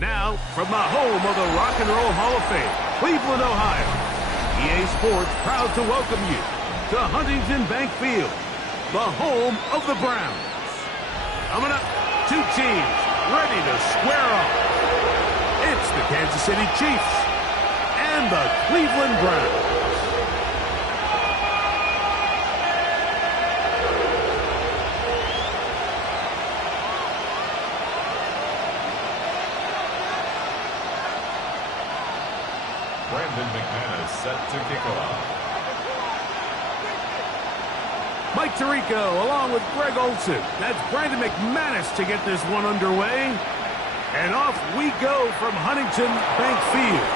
Now, from the home of the Rock and Roll Hall of Fame, Cleveland, Ohio, EA Sports proud to welcome you to Huntington Bank Field, the home of the Browns. Coming up, two teams ready to square off. It's the Kansas City Chiefs and the Cleveland Browns. Brandon McManus set to kick off. Mike Tirico along with Greg Olsen. That's Brandon McManus to get this one underway. And off we go from Huntington Bank Field.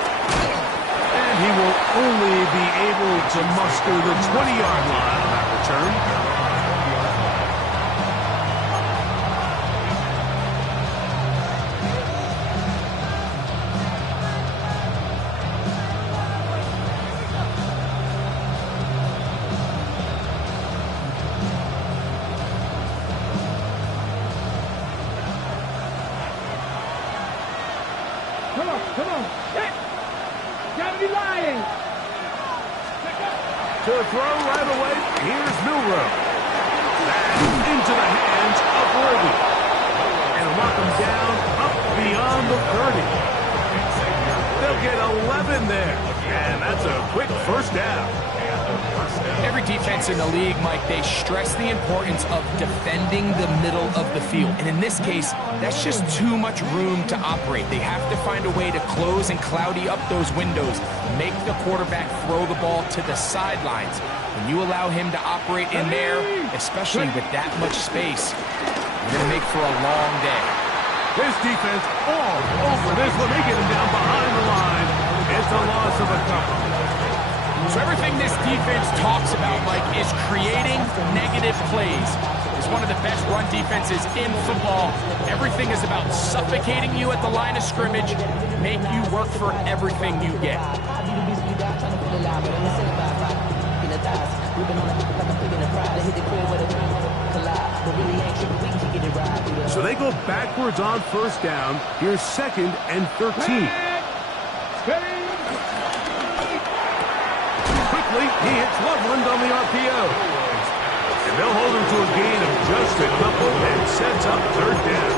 And he will only be able to muster the 20-yard line on that return. Come on. Hey, gotta be lying. To throw right away, here's Milroe. That's into the hands of Worthy. And lock him down up beyond the 30. They'll get 11 there. And that's a quick first down. Every defense in the league, Mike, they stress the importance of defending the middle of the field. And in this case, that's just too much room to operate. They have to find a way to close and cloudy up those windows, make the quarterback throw the ball to the sidelines. When you allow him to operate in there, especially with that much space, you're going to make for a long day. This defense all over this one. They get him down behind the line. It's a loss of a couple. So everything this defense talks about, Mike, is creating negative plays. It's one of the best run defenses in football. Everything is about suffocating you at the line of scrimmage, make you work for everything you get. So they go backwards on first down. Here's 2nd and 13. Quickly, he hits Loveland on the RPO. And they'll hold him to a gain of just a couple and sets up 3rd down.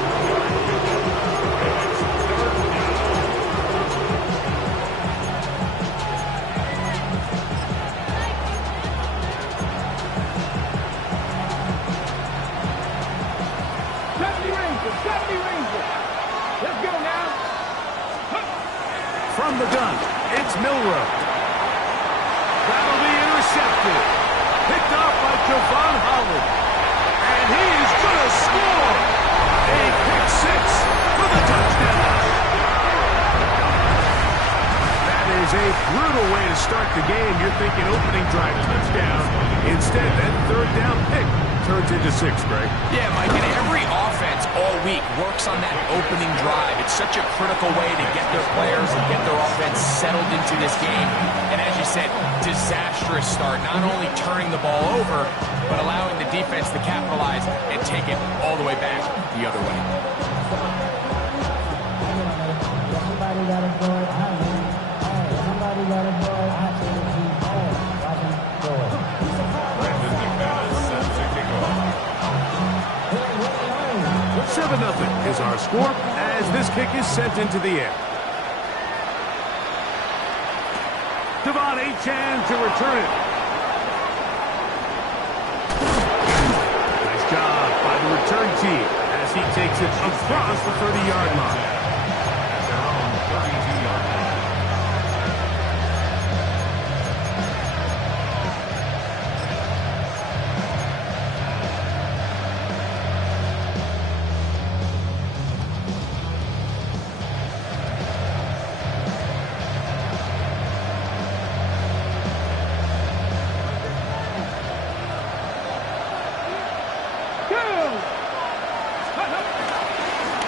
Let's go now. From the gun, it's Milroe. That'll be intercepted. Picked off by Javon Holland. And he is going to score. A pick six for the touchdown. That is a brutal way to start the game. You're thinking opening drive touchdown. Instead, that 3rd down pick turns into 6, Greg. Yeah, Mike, and every offense all week works on that opening drive. It's such a critical way to get their players and get their offense settled into this game. And as you said, disastrous start, not only turning the ball over, but allowing the defense to capitalize and take it all the way back the other way. Seven 7-0 is our score as this kick is sent into the air. Devon Achane to return it. Nice job by the return team as he takes it across the 30-yard line.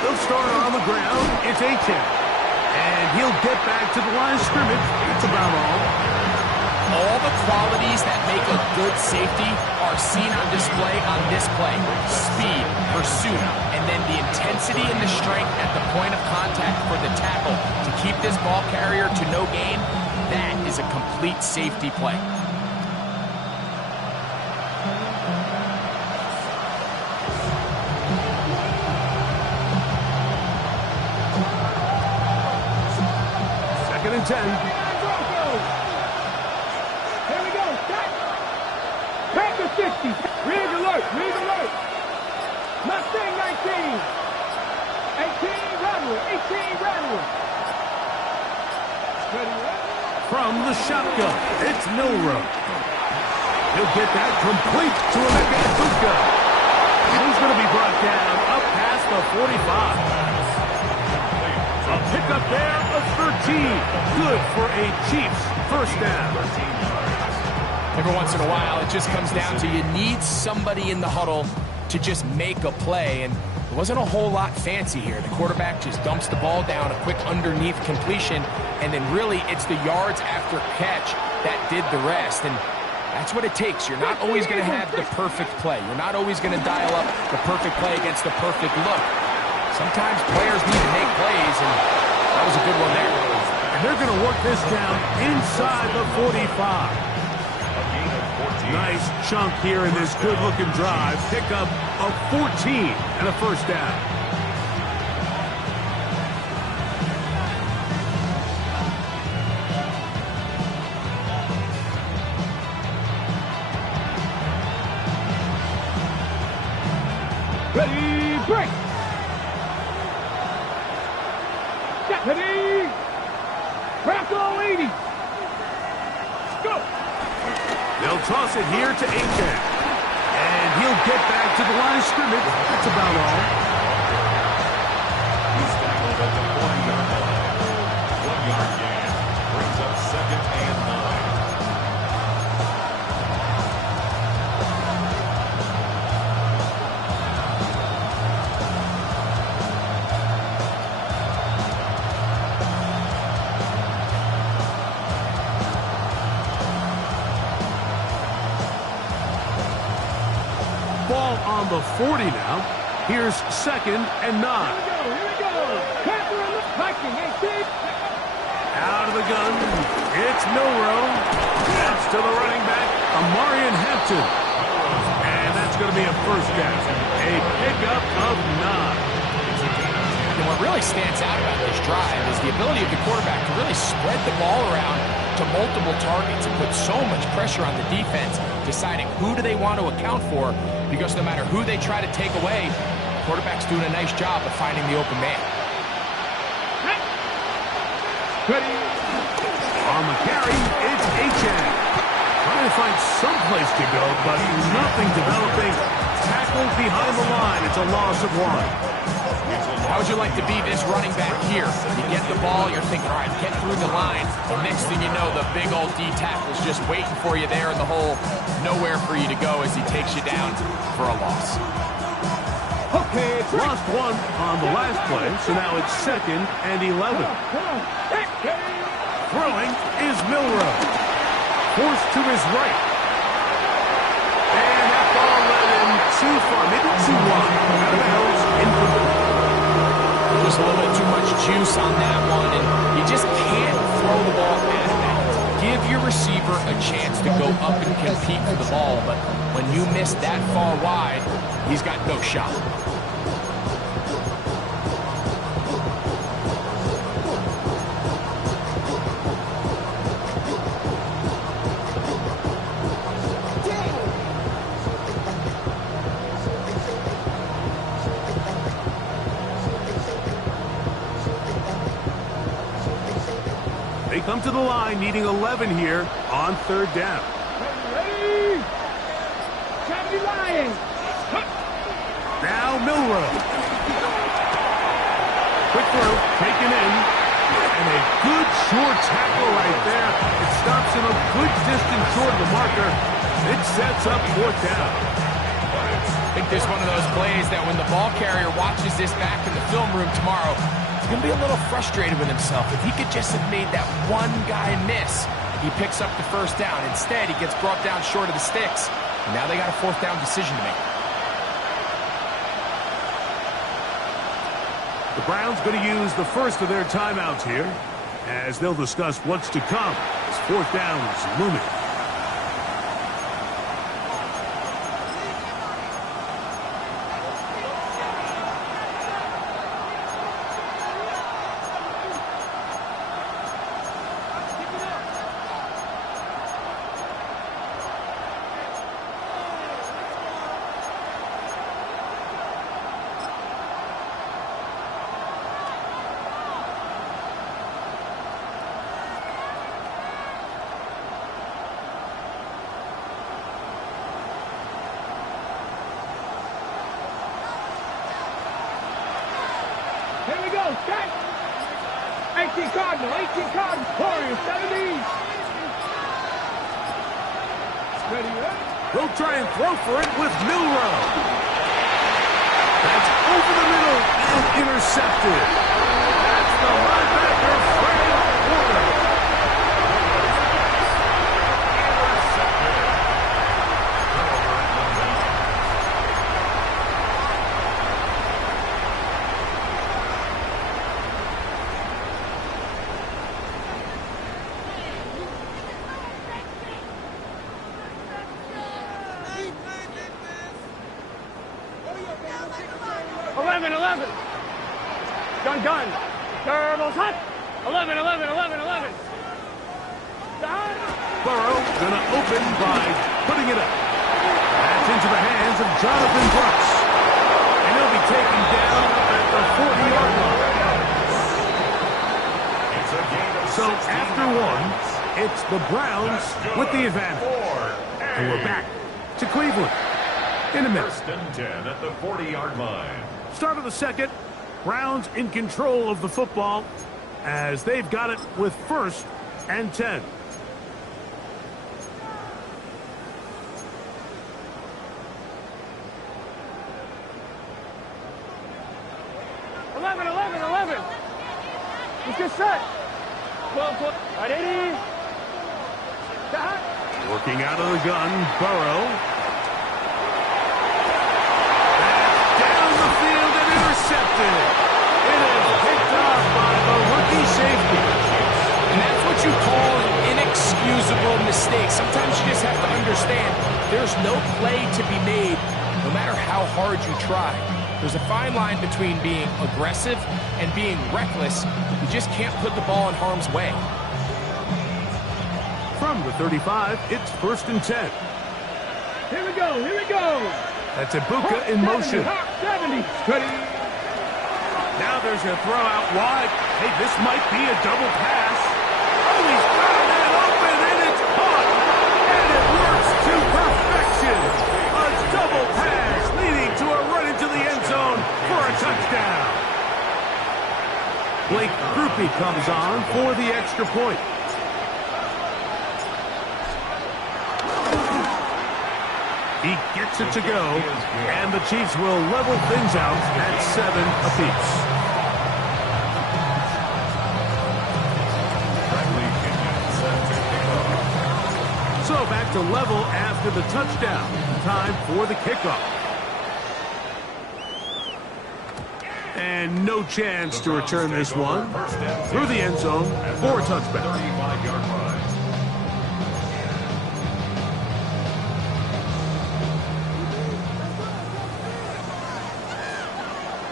They'll start on the ground. It's Achane. And he'll get back to the line of scrimmage. That's about all. All the qualities that make a good safety are seen on display on this play. Speed, pursuit, and then the intensity and the strength at the point of contact for the tackle to keep this ball carrier to no gain, that is a complete safety play. Second and 10. Here we go. Stop. Back to 60. Rig alert. Rig alert. Mustang 19. 18 Rattler. 18 Rattler. From the shotgun, it's Milroe. He'll get that complete to Emeka Egbuka. And he's going to be brought down up past the 45. A pickup there of 13. Good for a Chiefs first down. Every once in a while, it just comes down to you need somebody in the huddle to just make a play, and it wasn't a whole lot fancy here. The quarterback just dumps the ball down, a quick underneath completion, and then really it's the yards after catch that did the rest, and that's what it takes. You're not always going to have the perfect play. You're not always going to dial up the perfect play against the perfect look. Sometimes players need to make plays, and that was a good one there. And they're going to work this down inside the 45. Nice chunk here in this good-looking drive. Pickup of 14 and a first down. Ready, break. Ready. Bronco 80. Go. They'll toss it here to Achane. And he'll get back to the line of scrimmage. That's about all. He's tackled at the 40-yard line. 1-yard gain. Brings up 2nd and 9. Ball on the 40 now. Here's 2nd and 9. Here we go. Panther and the Viking. Out of the gun. It's Milroe. That's to the running back, Amarian Hampton. And that's going to be a first down. A pickup of 9. And what really stands out about this drive is the ability of the quarterback to really spread the ball around to multiple targets and put so much pressure on the defense, deciding who do they want to account for, because no matter who they try to take away, the quarterback's doing a nice job of finding the open man. Ready. On the carry, it's Achane. Trying to find some place to go, but nothing developing. Tackled behind the line. It's a loss of 1. How would you like to be this running back here? You get the ball, you're thinking, all right, get through the line, and next thing you know, the big old D tackle's just waiting for you there in the hole. Nowhere for you to go as he takes you down for a loss. Okay, Lost 1 on the last play, so now it's 2nd and 11. Throwing is Milroe. Forced to his right. And that ball led him too far, maybe too wide. Out of bounds, incomplete. Just a little bit too much juice on that one, and you just can't throw the ball out of bounds. Give your receiver a chance to go up and compete for the ball, but when you miss that far wide, he's got no shot. They come to the line needing 11 here on 3rd down. Ready. Champion Lion. Now Milroe. Quick throw, taken in. And a good short tackle right there. It stops him a good distance toward the marker. It sets up 4th down. I think this is one of those plays that when the ball carrier watches this back in the film room tomorrow, he's going to be a little frustrated with himself. If he could just have made that one guy miss, he picks up the first down. Instead, he gets brought down short of the sticks. And now they got a 4th down decision to make. The Browns going to use the first of their timeouts here as they'll discuss what's to come as fourth down is looming. Here we go, set. 18 Cardinal, Warriors, 70. Ready up. They'll try and throw for it with Milroe. That's over the middle and intercepted. That's the linebacker, Frank Warner. 11. Gun. Turtles hot. 11. Burrow gonna open by putting it up. That's into the hands of Jonathan Brooks. And he'll be taken down at the 40-yard line. So after one, it's the Browns with the advantage. And we're back to Cleveland in a minute. First and 10 at the 40-yard line. Start of the second. Browns in control of the football as they've got it with first and 10. Let's get set. 12. Right, 80. Working out of the gun, Burrow. That's down the field and intercepted. It is picked off by the rookie safety. And that's what you call an inexcusable mistake. Sometimes you just have to understand there's no play to be made no matter how hard you try. There's a fine line between being aggressive and being reckless. You just can't put the ball in harm's way. From the 35, it's first and 10. Here we go. That's Ibuka in motion. 70. Ready. Now there's a throw out wide. Hey, this might be a double pass. Oh, he's got it open, and it's caught. And it works to perfection. A double pass leading to a run into the end zone for a touchdown. Blake Grupe comes on for the extra point. He gets it to go, and the Chiefs will level things out at 7 apiece. So back to level after the touchdown. Time for the kickoff. And no chance to return this one through the end zone for a touchback. 35-yard line.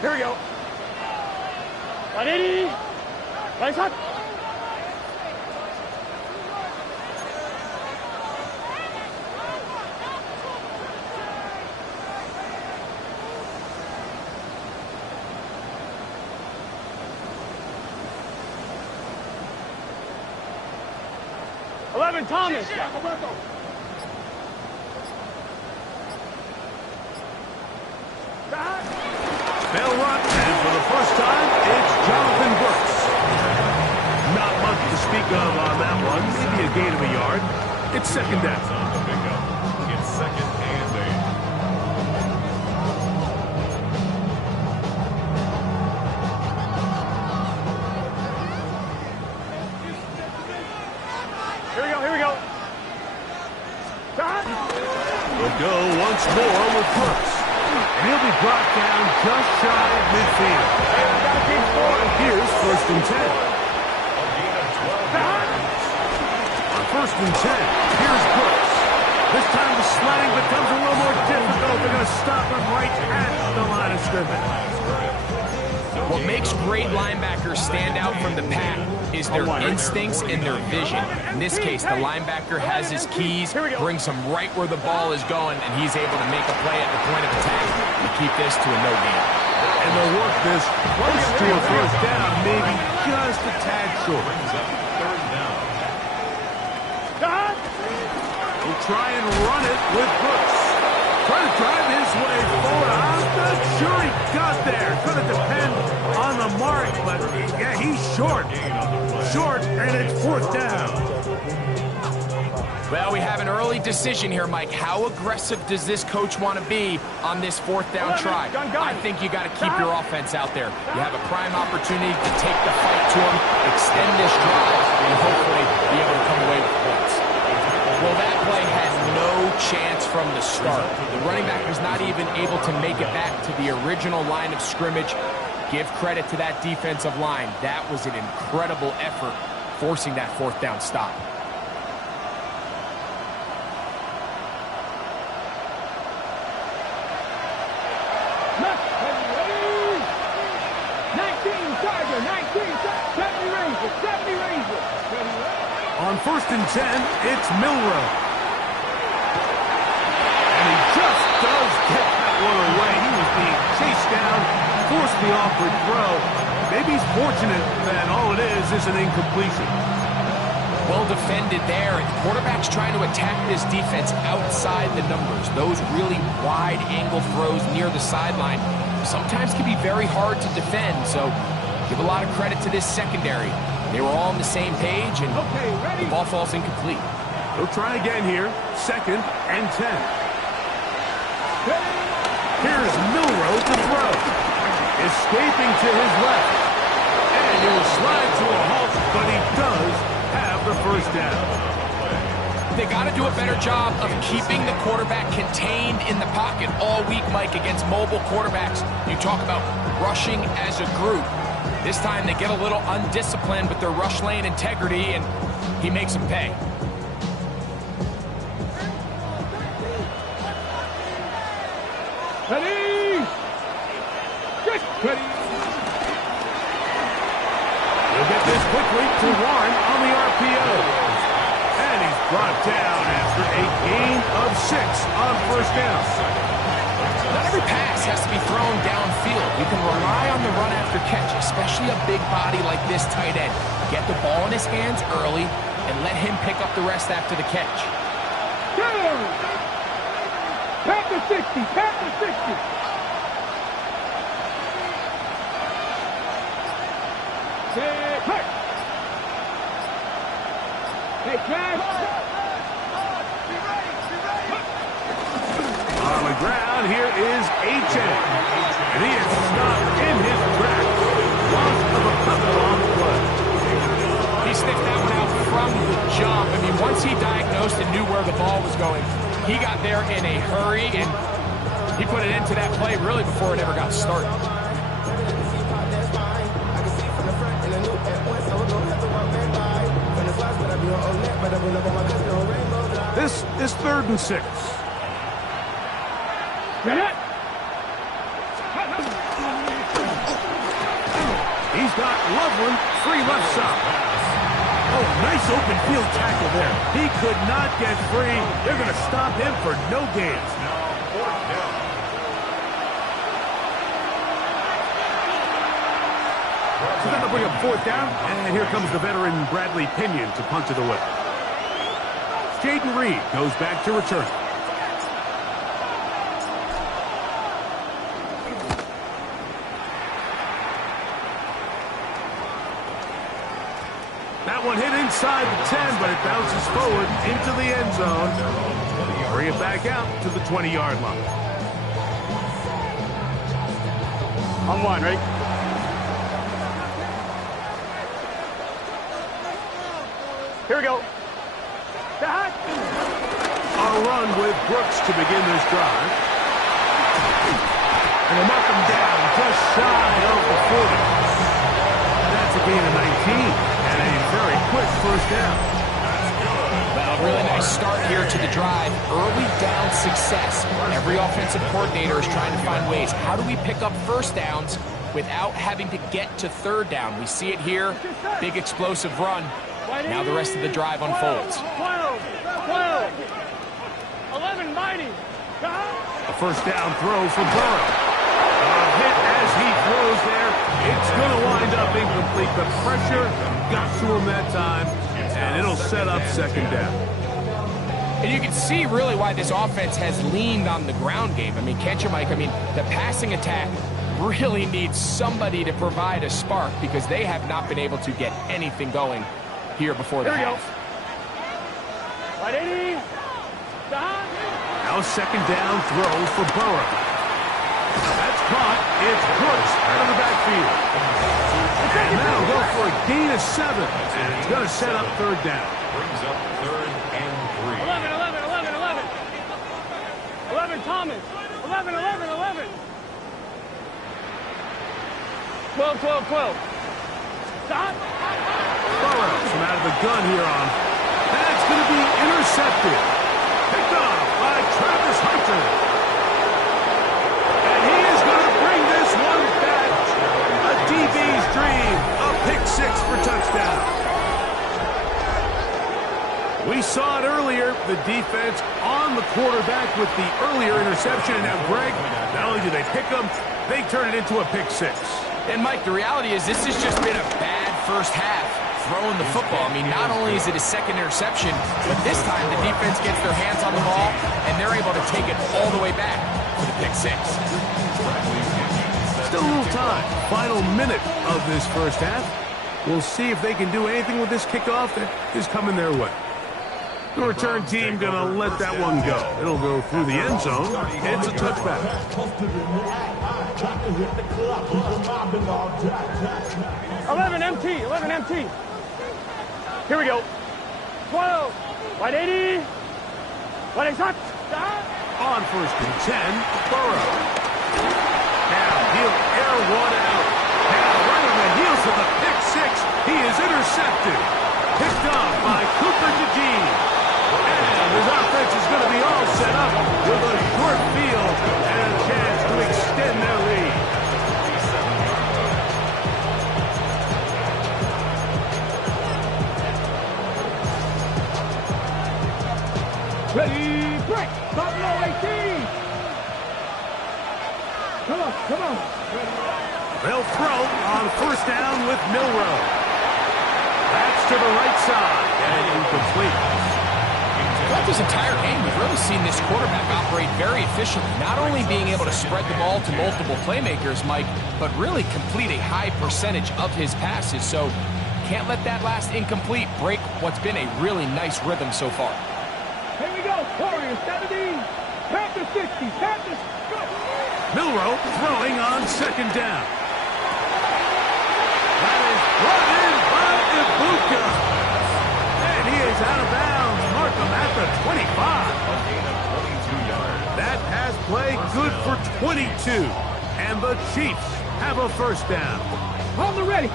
Here we go. 180. Right shot. Thomas. They'll run, and for the first time, it's Jonathan Brooks. Not much to speak of on that one. Maybe a gain of a yard. It's second down. On the pickup. It's second and 8. Here we go. We'll go once more with Brooks. And he'll be brought down just shy of midfield. first and 10. On first and 10, here's Brooks. This time the slang becomes a little more difficult. They're going to stop him right at the line of scrimmage. What makes great linebackers stand out from the pack is their instincts and their vision. In this case, the linebacker has his keys, brings him right where the ball is going, and he's able to make a play at the point of attack to keep this to a no gain. And they'll work this close to a first down, maybe just a tad short. He'll try and run it with Brooks. Trying to drive his way forward. I'm not sure he got there. Going to depend on the mark, but yeah, he's short. Short, and it's fourth down. Well, we have an early decision here, Mike. How aggressive does this coach want to be on this fourth down try? I think you got to keep your offense out there. You have a prime opportunity to take the fight to him, extend this drive, and hopefully be able to come away with points. Well, that play had no chance from the start. The running back was not even able to make it back to the original line of scrimmage. Give credit to that defensive line. That was an incredible effort, forcing that fourth down stop. On first and 10, it's Milroe. And he just does get that one away. He was being chased down, forced the awkward throw. Maybe he's fortunate that all it is an incompletion. Well defended there. The quarterback's trying to attack this defense outside the numbers. Those really wide angle throws near the sideline sometimes can be very hard to defend. So give a lot of credit to this secondary. They were all on the same page, and the ball falls incomplete. They'll try again here. Second and 10. Here's Milroe to throw. Escaping to his left. And he will slide to a halt, but he does have the first down. They got to do a better job of keeping the quarterback contained in the pocket all week, Mike, against mobile quarterbacks. You talk about rushing as a group. This time they get a little undisciplined with their rush lane integrity, and he makes them pay. Ready! Ready! He'll get this quickly to Warren on the RPO. And he's brought down after a gain of 6 on first down. Not every pass has to be thrown downfield. You can rely on the run after catch, especially a big body like this tight end. Get the ball in his hands early and let him pick up the rest after the catch. Pack the 60, pack the 60. Hey, drive. On the ground, here is Achane. And he is stopped in his tracks. Loss of a couple on the play. He sniffed that one out from the jump. I mean, once he diagnosed and knew where the ball was going, he got there in a hurry, and he put it into that play really before it ever got started. This is 3rd and 6. Get it? He's got Loveland free left side. Oh, nice open field tackle there. He could not get free. They're going to stop him for no gains. So that'll bring up fourth down, and here comes the veteran Bradley Pinion to punt it away. Jaden Reed goes back to return. That one hit inside the 10, but it bounces forward into the end zone. Bring it back out to the 20-yard line. On one, right? Here we go. A run with Brooks to begin this drive. And they'll mark him down just shy of the 40. That's a gain of 19 and a very quick first down. Well, really nice start here to the drive. Early down success. Every offensive coordinator is trying to find ways. How do we pick up first downs without having to get to third down? We see it here. Big explosive run. Now the rest of the drive unfolds. 12, 11, mighty. A first down throw for Burrow. A hit as he throws there. It's going to wind up incomplete. The pressure got to him that time, and it'll set up second down. And you can see really why this offense has leaned on the ground game. I mean, can't you, Mike? I mean, the passing attack really needs somebody to provide a spark because they have not been able to get anything going here before the half. Right, 80. Now second down throw for Burrow. That's caught. It's Brooks out of the backfield. And now go for a gain of 7. And it's going to set up third down. Brings up 3rd and 3. 11, Thomas. 11. 12. Stop. Burrow from out of the gun here on. That's going to be intercepted. Picked off by Travis Hunter. And he is going to bring this one back. A DB's dream. A pick 6 for touchdown. We saw it earlier. The defense on the quarterback with the earlier interception. And now Greg, not only do they pick him, they turn it into a pick 6. And, Mike, the reality is this has just been a bad first half throwing the football. I mean, not only is it a second interception, but this time the defense gets their hands on the ball, and they're able to take it all the way back for the pick 6. Still a little time. Final minute of this first half. We'll see if they can do anything with this kickoff that is coming their way. The return team going to let that one go. It'll go through the end zone. It's a touchback. 11 MT. Here we go. 12. Right, 80. Right, exact. On first and 10, Burrow. Now he'll air one out. Now right on the heels of the pick 6, he is intercepted. Picked off by Cooper DeJean. And his offense is going to be all set up with a short field and a chance to extend their lead. Ready, break. Buffalo 18. Come on. They'll throw on first down with Milroe. That's to the right side and incomplete. Throughout this entire game, we've really seen this quarterback operate very efficiently, not only being able to spread the ball to multiple playmakers, Mike, but really complete a high percentage of his passes. So can't let that last incomplete break what's been a really nice rhythm so far. Here we go. Warriors 70. Panthers 60. Panthers go. Milroe throwing on second down. That is brought in by Ibuka. And he is out of bounds. Markham at the 25. That pass play good for 22. And the Chiefs have a first down. On the ready.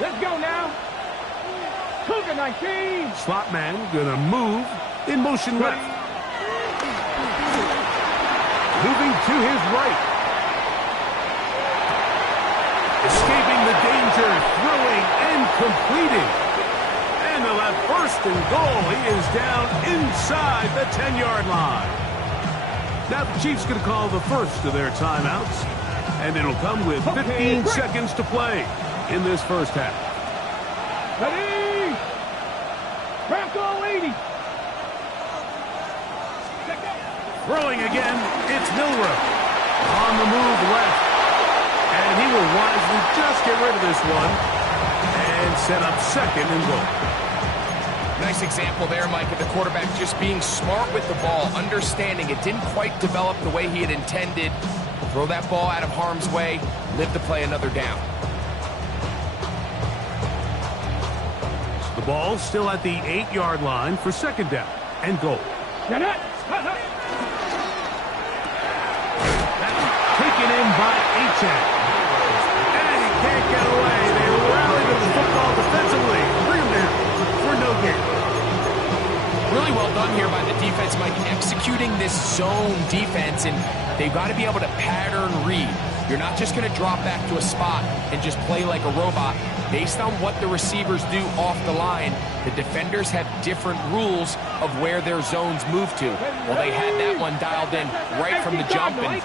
Let's go now. Cougar 19. Slot man gonna move in motion left. Moving to his right. Escaping the danger, throwing and completing. And they'll have first and goal. He is down inside the 10-yard line. Now the Chiefs going to call the first of their timeouts. And it'll come with 15 seconds to play in this first half. Ready. Bronco 80. Throwing again, it's Milroe. On the move left. And he will wisely just get rid of this one and set up second and goal. Nice example there, Mike, of the quarterback just being smart with the ball, understanding it didn't quite develop the way he had intended. Throw that ball out of harm's way, live to play another down. The ball still at the 8-yard line for second down and goal. That's Taken in by Achane. Really well done here by the defense, Mike, executing this zone defense, and they've got to be able to pattern read. You're not just going to drop back to a spot and just play like a robot. Based on what the receivers do off the line, the defenders have different rules of where their zones move to. Well, they had that one dialed in right from the jump, and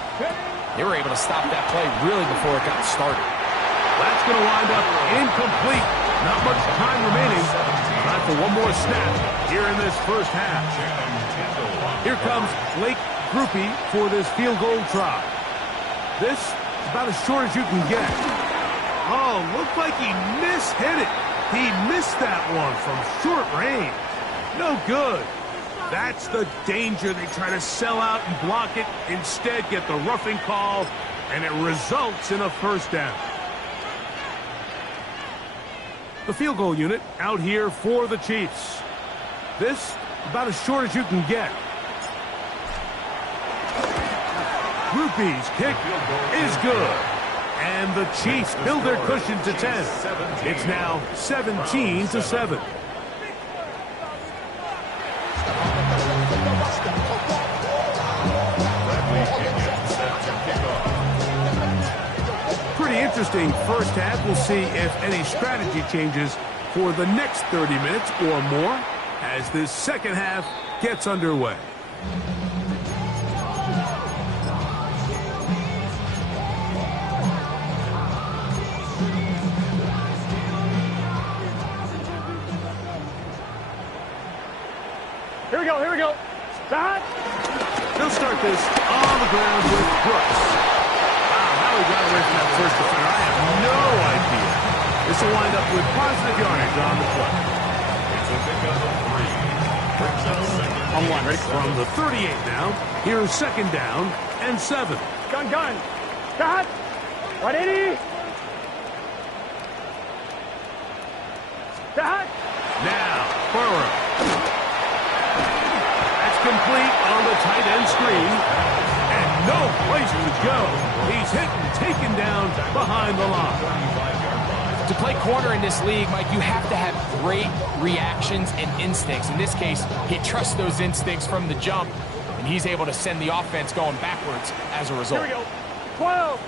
they were able to stop that play really before it got started. That's going to wind up incomplete. Not much time remaining. Time for one more snap here in this first half. Here comes Blake Grupe for this field goal try. This is about as short as you can get. Oh, looked like he mishit it. He missed that one from short range. No good. That's the danger. They try to sell out and block it. Instead, get the roughing call, and it results in a first down. The field goal unit out here for the Chiefs. This about as short as you can get. Grupe's kick is good. And the Chiefs build their cushion to 10. It's now 17-7. Pretty interesting first half. We'll see if any strategy changes for the next 30 minutes or more as this second half gets underway. Here we go. Start. They'll start this on the ground with Brooks. Wow, how he got away from that first defender, I have no idea. This will wind up with positive yardage on the play. It's a pickup of 3. Brings up second. On one, ready? From the 38 now, here's second down and 7. Gun. Start. 180. Start. Now, Burrow. Complete on the tight end screen, and no place to go. He's hit and taken down behind the line. To play corner in this league, Mike, you have to have great reactions and instincts. In this case, he trusts those instincts from the jump, and he's able to send the offense going backwards as a result. Here we go. 12.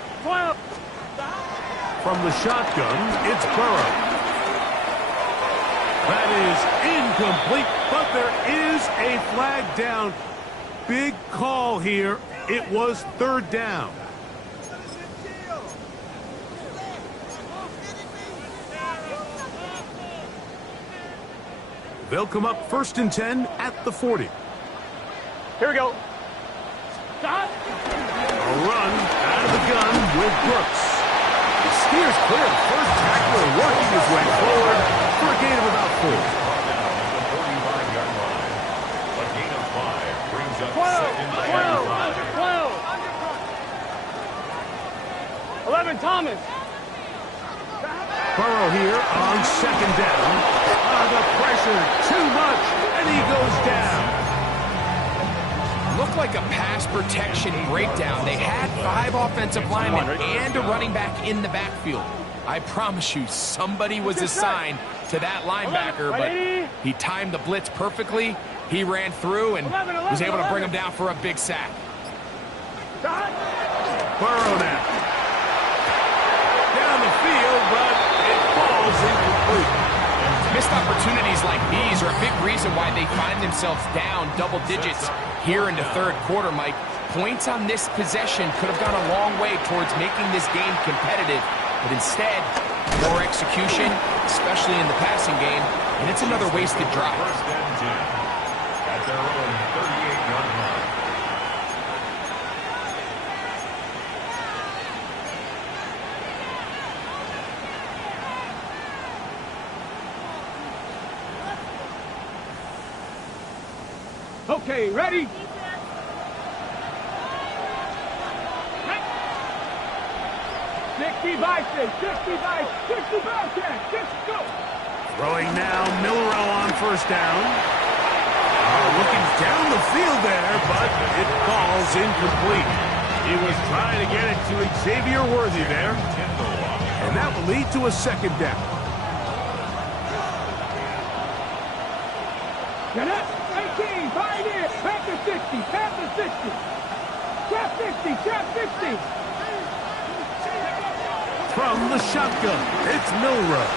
From the shotgun, it's Burrow. That is incomplete, but there is a flag down. Big call here. It was third down. They'll come up first and 10 at the 40. Here we go. Stop. A run out of the gun with Brooks. He steers clear of the first tackler, working his way forward for a gain of about 4. Down at the 45-yard line. A gain of 5 brings up 12. second and 5. 11, Thomas. Burrow here on second down. The pressure, too much, and he goes down. Looked like a pass protection breakdown. They had 5 offensive linemen and a running back in the backfield. I promise you, somebody was assigned to that linebacker, but he timed the blitz perfectly. He ran through and was able to bring him down for a big sack. Burrow now. Down the field, but it falls incomplete. Missed opportunities like these are a big reason why they find themselves down double digits here in the third quarter, Mike. Points on this possession could have gone a long way towards making this game competitive, but instead, poor execution, especially in the passing game, and it's another wasted drive. First and 10 at their own 38-yard line. Okay, ready? 60 by 10. Just go. Throwing now, Milrow on first down. Looking down the field there, but it falls incomplete. He was trying to get it to Xavier Worthy there, and that will lead to a second down. Get it. 18, Pioneer, Panther 60, Panther 60. Trap 60, Trap 60. From the shotgun, it's Milroe.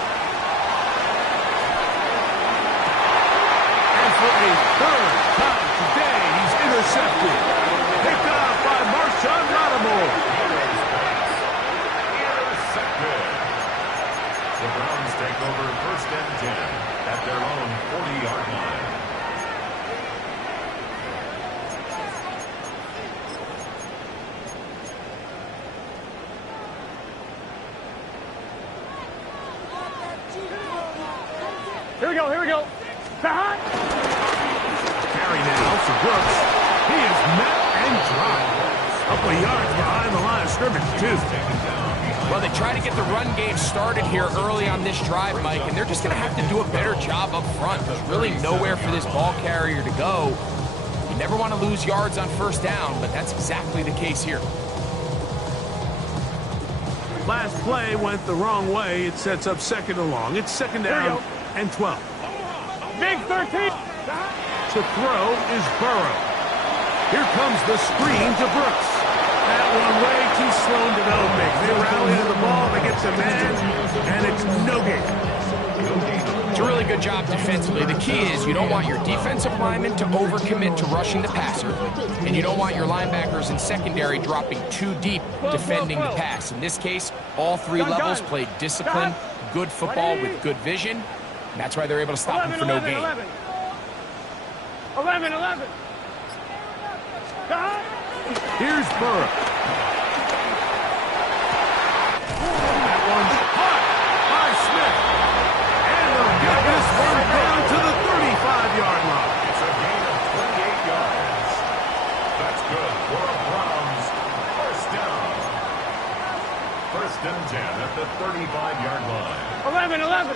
And for a third time today, he's intercepted. Picked off by Marshawn Lattimore. Intercepted. The Browns take over 1st and 10 at their own 40-yard line. Here we go, here we go. Behind. Carry now for Brooks. He is met and dropped. A couple of yards behind the line of scrimmage, too. Well, they try to get the run game started here early on this drive, Mike, and they're just going to have to do a better job up front. There's really nowhere for this ball carrier to go. You never want to lose yards on 1st down, but that's exactly the case here. Last play went the wrong way. It sets up 2nd and long. It's 2nd down and 12. Big 13. To throw is Burrow. Here comes the screen to Brooks. That one way too slow in developing. They rally to the ball, they get the man, and it's no gain. It's a really good job defensively. The key is you don't want your defensive linemen to overcommit to rushing the passer, and you don't want your linebackers in secondary dropping too deep defending the pass. In this case, all 3 levels played disciplined, good football with good vision, and that's why they're able to stop him for no gain. 11. Here's Burrow. That one's caught by Smith. And they'll get this one down to the 35-yard line. It's a gain of 28 yards. That's good for the Browns. 1st down. 1st and 10 at the 35-yard line. 11.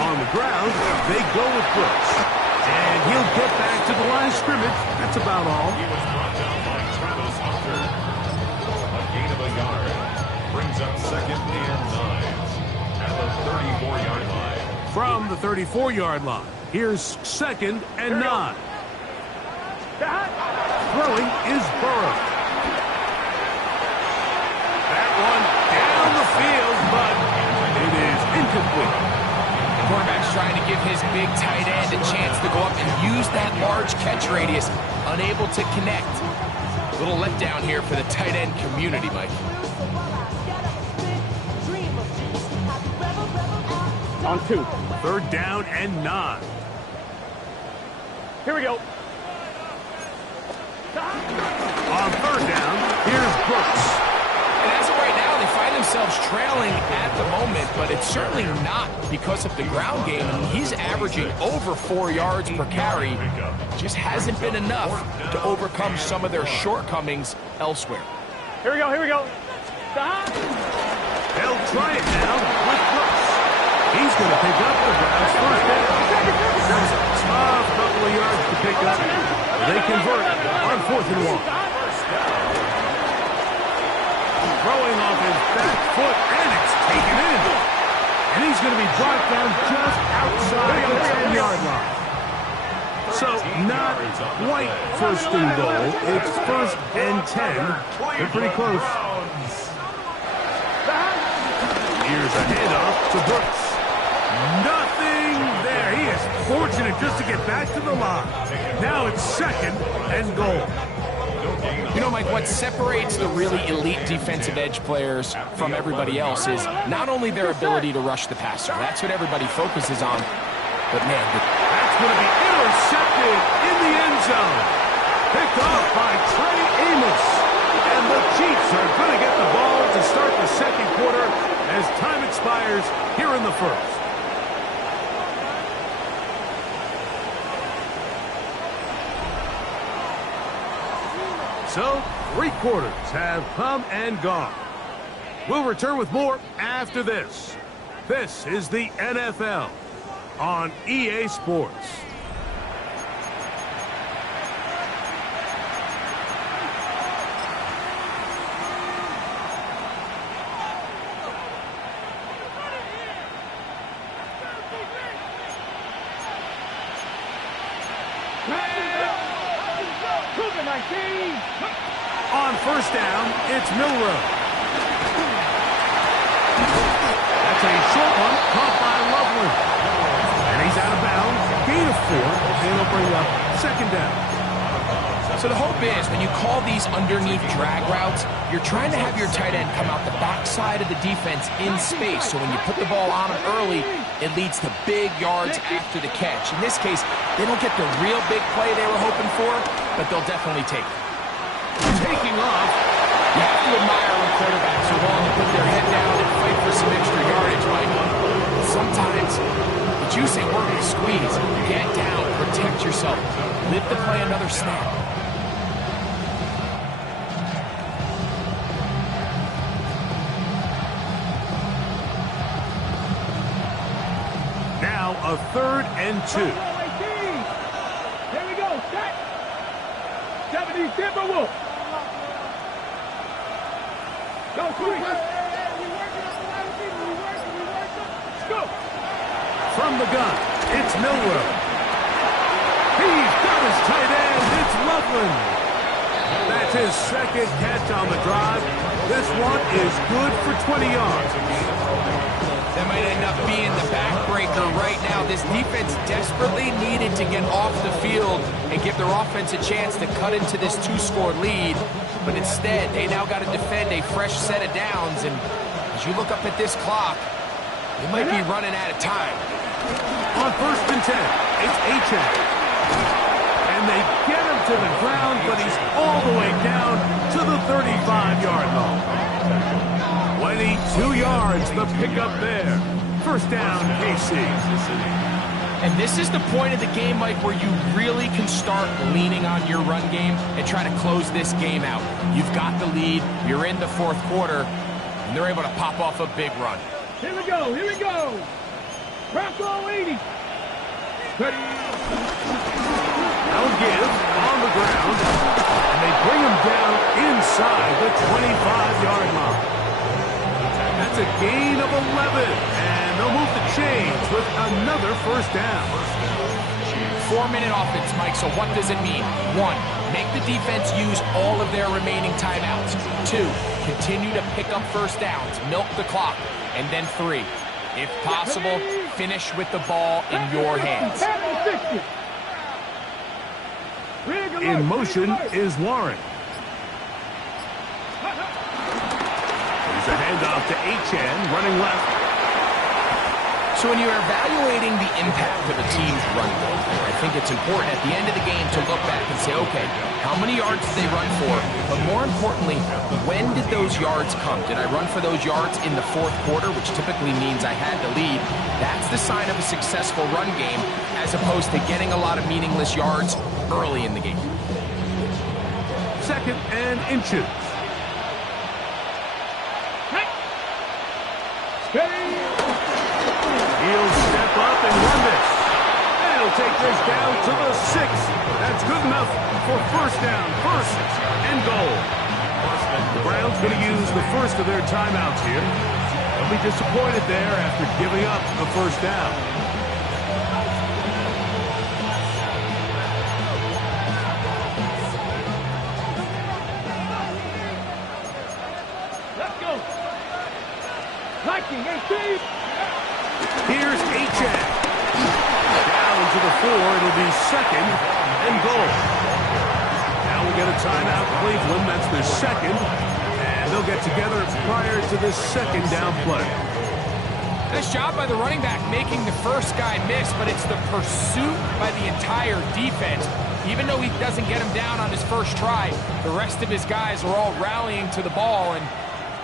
On the ground, they go with Brooks. And he'll get back to the line of scrimmage. That's about all. He was brought down by Travis Hunter. A gain of a yard. Brings up 2nd and 9 at the 34-yard line. From the 34-yard line, here's 2nd and 9. Throwing is Burrow. That one down the field, but it is incomplete. The quarterback's trying to give his big tight end a chance to go up and use that large catch radius, unable to connect. A little letdown here for the tight end community, Mike. On 2. 3rd down and 9. Here we go. On 3rd down, here's Brooks. And as of right now, they find themselves trailing at the moment, but it's certainly not because of the ground game. I mean, he's averaging over 4 yards per carry. Just hasn't been enough to overcome some of their shortcomings elsewhere. Here we go. They'll try it now with Brooks. He's going to pick up the Browns' 1st down. That's a tough couple of yards to pick up. They convert on 4th and 1. Throwing off his back foot, and it's taken in. And he's going to be brought down just outside the 10-yard line. So not quite 1st and goal. It's 1st and 10. They're pretty close. Here's a handoff to Brooks. Nothing there. He is fortunate just to get back to the line. Now it's 2nd and goal. You know, Mike, what separates the really elite defensive edge players from everybody else is not only their ability to rush the passer. That's what everybody focuses on. But, man, that's going to be intercepted in the end zone. Picked off by Trey Amos. And the Chiefs are going to get the ball to start the 2nd quarter as time expires here in the 1st. So, 3 quarters have come and gone. We'll return with more after this. This is the NFL on EA Sports. Second 19. On first down, it's Milroe. That's a short one, caught by Loveland. And he's out of bounds, gain of 4, and he'll bring up second down. So the hope is when you call these underneath drag routes, you're trying to have your tight end come out the backside of the defense in space. So when you put the ball on him early, it leads to big yards after the catch. In this case, they don't get the real big play they were hoping for, but they'll definitely take it. Taking off. You have to admire when quarterbacks are willing to put their head down and fight for some extra yardage, Mike. Sometimes the juicy word is squeeze. Get down, protect yourself, live to play another snap. Now a 3rd and 2. Here we go. Set. 70 Timberwolves. Go, quick. Let's go. From the gun, it's Milroe. He's got his tight end. It's Loveland. That's his second catch on the drive. This one is good for 20 yards. That might end up being the backbreaker right now. This defense desperately needed to get off the field and give their offense a chance to cut into this 2-score lead. But instead, they now got to defend a fresh set of downs. And as you look up at this clock, they might be running out of time. On 1st and 10, it's Achane. And they get him to the ground, but he's all the way down to the 35-yard line. 22 yards, the pickup there. First down, KC. And this is the point of the game, Mike, where you really can start leaning on your run game and try to close this game out. You've got the lead, you're in the 4th quarter, and they're able to pop off a big run. Here we go, here we go. Bronco 80. Ready. They'll give on the ground, and they bring him down inside the 25-yard line. That's a gain of 11, and they'll move the chains with another first down. 4-minute offense, Mike, so what does it mean? 1, make the defense use all of their remaining timeouts. 2, continue to pick up first downs, milk the clock. And then 3, if possible, finish with the ball in your hands. In motion is Warren. There's a handoff to Achane, running left. So when you're evaluating the impact of a team's run game, I think it's important at the end of the game to look back and say, okay, how many yards did they run for? But more importantly, when did those yards come? Did I run for those yards in the 4th quarter, which typically means I had the lead? That's the sign of a successful run game, as opposed to getting a lot of meaningless yards early in the game. 2nd and inches. He'll step up and run this. And he'll take this down to the 6. That's good enough for first down, 1st and goal. The Browns going to use the first of their timeouts here. They'll be disappointed there after giving up the first down. Let's go. 19, 18. Here's Achane. Down to the 4. It'll be 2nd and goal. Now we'll get a timeout, Cleveland. That's their 2nd. And they'll get together prior to this 2nd down play. Nice job by the running back making the first guy miss, but it's the pursuit by the entire defense. Even though he doesn't get him down on his first try, the rest of his guys are all rallying to the ball, and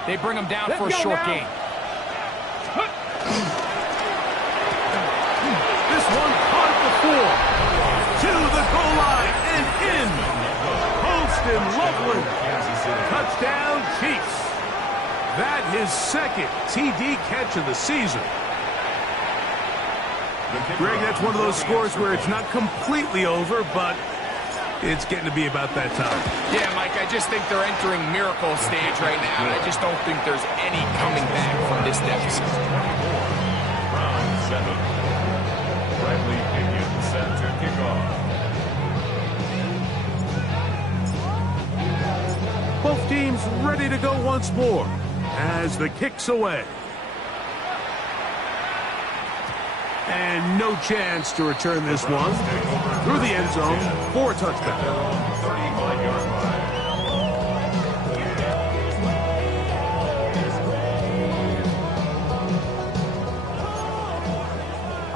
they bring him down for a short gain. This one caught at the 4. To the goal line and in. Post and Loveland. Touchdown, Chiefs. That his 2nd TD catch of the season. Greg, that's one of those scores where it's not completely over, but it's getting to be about that time. Yeah, Mike, I just think they're entering miracle stage right now, and I just don't think there's any coming back from this deficit. Round 7. Bradley Pinion set to kick off. ready to go once more as the kick's away. And no chance to return this one through the end zone for a touchdown. 35-yard line.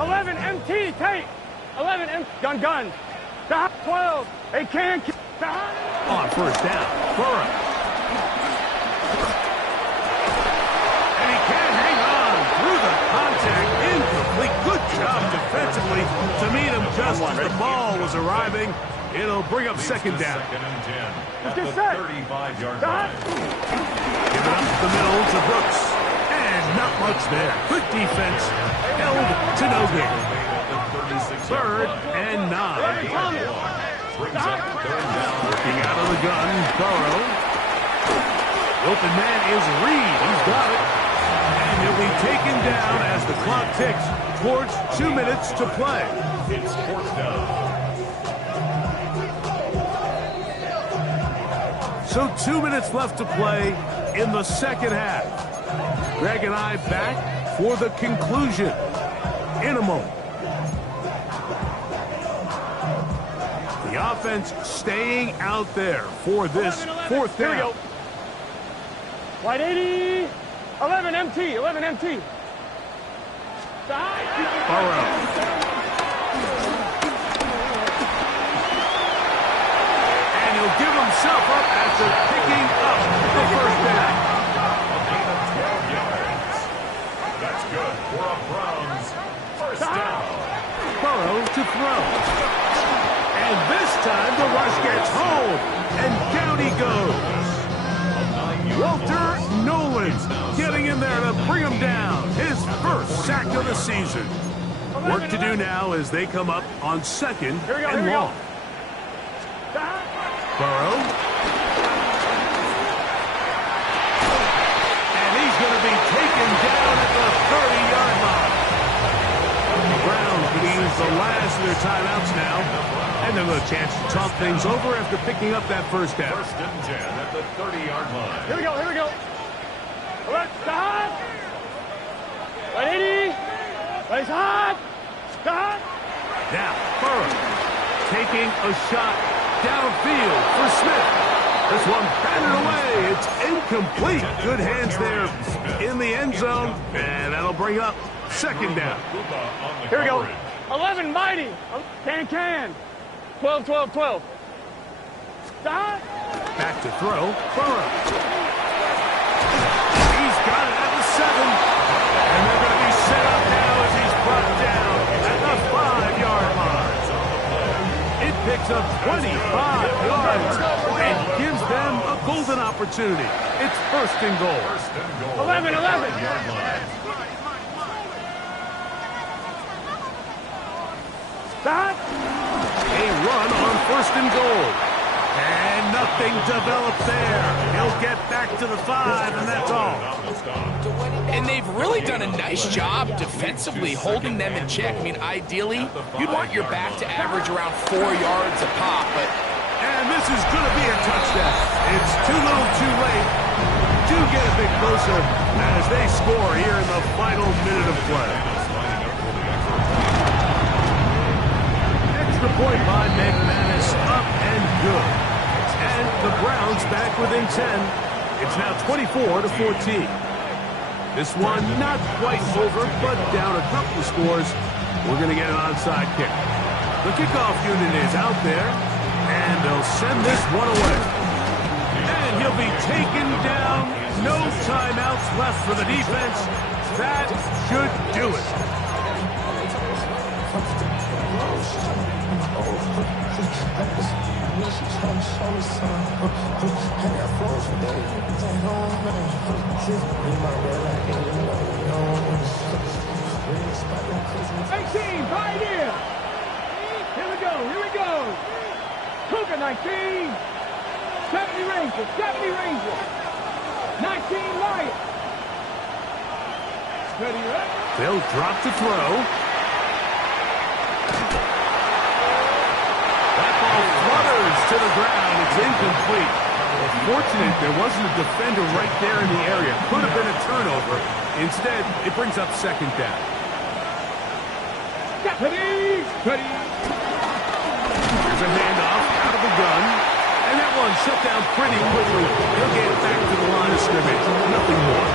11 MT, take. 11 M, gun. 12, they can. On first down, Burrow. And he can't hang on through the contact. Incomplete. Good job defensively to meet him just as the ball was arriving. It'll bring up second down. Second and 10 at Get the set. 35-yard line. Give it up the middle to Brooks. And not much there. Good defense. Held to no gain. Third and 9. Brings up third down. Looking out of the gun, Burrow. The open man is Reed. He's got it. And he'll be taken down as the clock ticks towards 2 minutes to play. It's fourth down. So 2 minutes left to play in the second half. Greg and I back for the conclusion in a moment. The offense staying out there for this fourth down. Here we go. White 80, 11 MT, 11 MT. Burrow. And he'll give himself up after picking up the first down. A gain of 12 yards. That's good for a Browns first down. Burrow to throw. And this time the rush gets home. And down he goes. Walter Nolan getting in there to bring him down. His first sack of the season. Work to do now as they come up on second and long. Burrow. And he's going to be taken down at the 30-yard line. The Browns going to use the last of their timeouts now. And they'll have a chance to talk things over after picking up that first down. First and 10 at the 30-yard line. Here we go, here we go. Let's start. 180. Let's hot. Start. Now, Burrow taking a shot downfield for Smith. This one batted away. It's incomplete. Good hands there in the end zone. And that'll bring up second down. Here we go. 11 mighty. Can. 12. Stop. Back to throw. Burrow. He's got it at the 7. And they're going to be set up now as he's brought down at the 5-yard line. It picks up 25 yards and gives them a golden opportunity. It's first and goal. 11. Stop. A run on first and goal. And nothing developed there. He'll get back to the 5, and that's all. And they've really done a nice job defensively holding them in check. I mean, ideally, you'd want your back to average around 4 yards a pop, but... And this is going to be a touchdown. It's too little too late. Do get a bit closer as they score here in the final minute of play. Extra point by McManus, up and good. And the Browns back within 10. It's now 24-14. This one not quite over, but down a couple of scores. We're going to get an onside kick. The kickoff unit is out there, and they'll send this one away. And he'll be taken down. No timeouts left for the defense. That should do it. Right here. Here we go. Cougar 19. 70 Rangers. 19 Lions. Ready, right? They'll drop to throw. That ball flutters to the ground. It's incomplete. Fortunate there wasn't a defender right there in the area. Could have been a turnover. Instead, it brings up second down. Ready, ready. Here's a handoff out of the gun. And that one shut down pretty quickly. He'll get back to the line of scrimmage. Nothing more.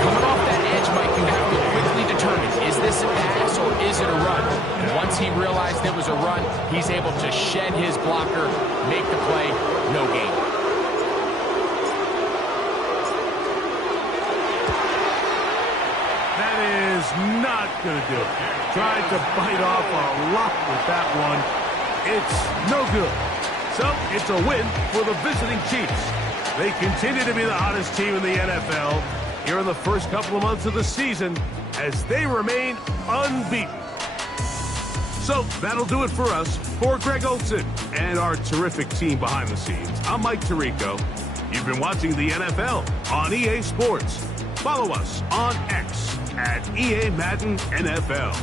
Coming off that edge, Mike, you have to quickly determine, is this a pass or is it a run? And once he realized it was a run, he's able to shed his blocker, make the play, no gain. That is not going to do it. Tried to bite off a lot with that one. It's no good. So it's a win for the visiting Chiefs. They continue to be the hottest team in the NFL here in the first couple of months of the season as they remain unbeaten. So that'll do it for us. For Greg Olsen and our terrific team behind the scenes, I'm Mike Tirico. You've been watching the NFL on EA Sports. Follow us on X at EA Madden NFL.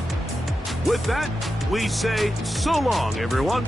With that, we say so long, everyone.